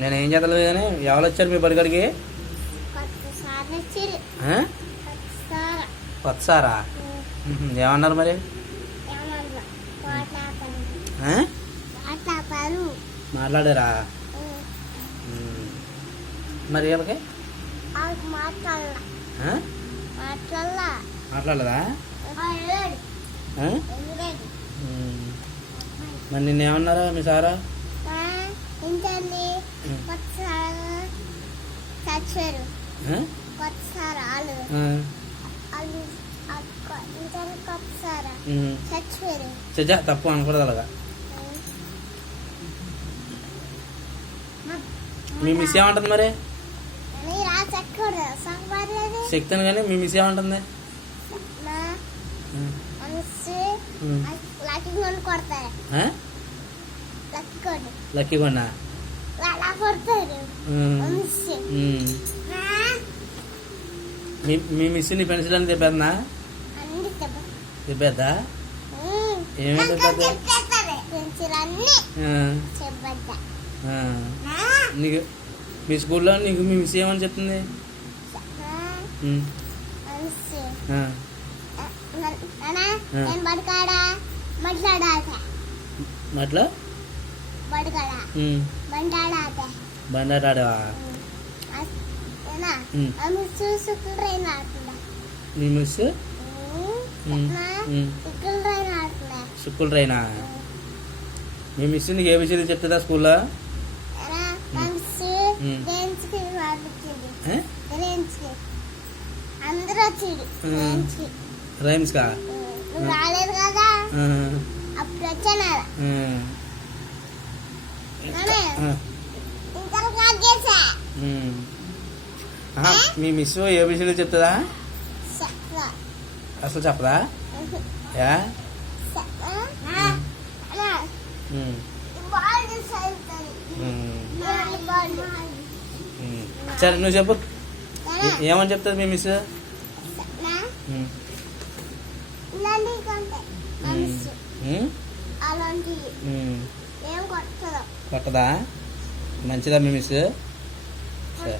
నేను ఏం చేతలేదు కానీ ఎవరు వచ్చారు మీ బడికాడికి? కొత్తసారా? ఏమన్నారు మరి? మాట్లాడారా? మరి వీళ్ళకి మాట్లాడదా? మరి నిన్నేమన్నారా మీ సారా? తప్పు అనకూడదు అలాగా. మీ మిస్ ఏమంటుంది మరి? చెప్తాను కానీ మీ మిస్ ఏమంటుంది? లక్కీ కొన్నా మీ మిస్ నీ పెన్సిల్ అని తెప్పేద్దా? తెప్పేద్దా? ఏమేమి నీకు మీ స్కూల్లో నీకు మీ మిస్ ఏమని చెప్తుంది? బండాడావా? మీ మిస్ స్కూల్ ట్రైనా? మీ మిస్ నీకు ఏ విషయం చెప్తుందా స్కూల్లో? రైమ్స్ కా? మీ మిస్ ఏ విషయంలో చెప్తుందా? అసలు చెప్పదా? సరే నువ్వు చెప్పు, ఏమని చెప్తుంది మీ మిస్? కొట్టదా? మంచిదా మీ మిస్? సరే.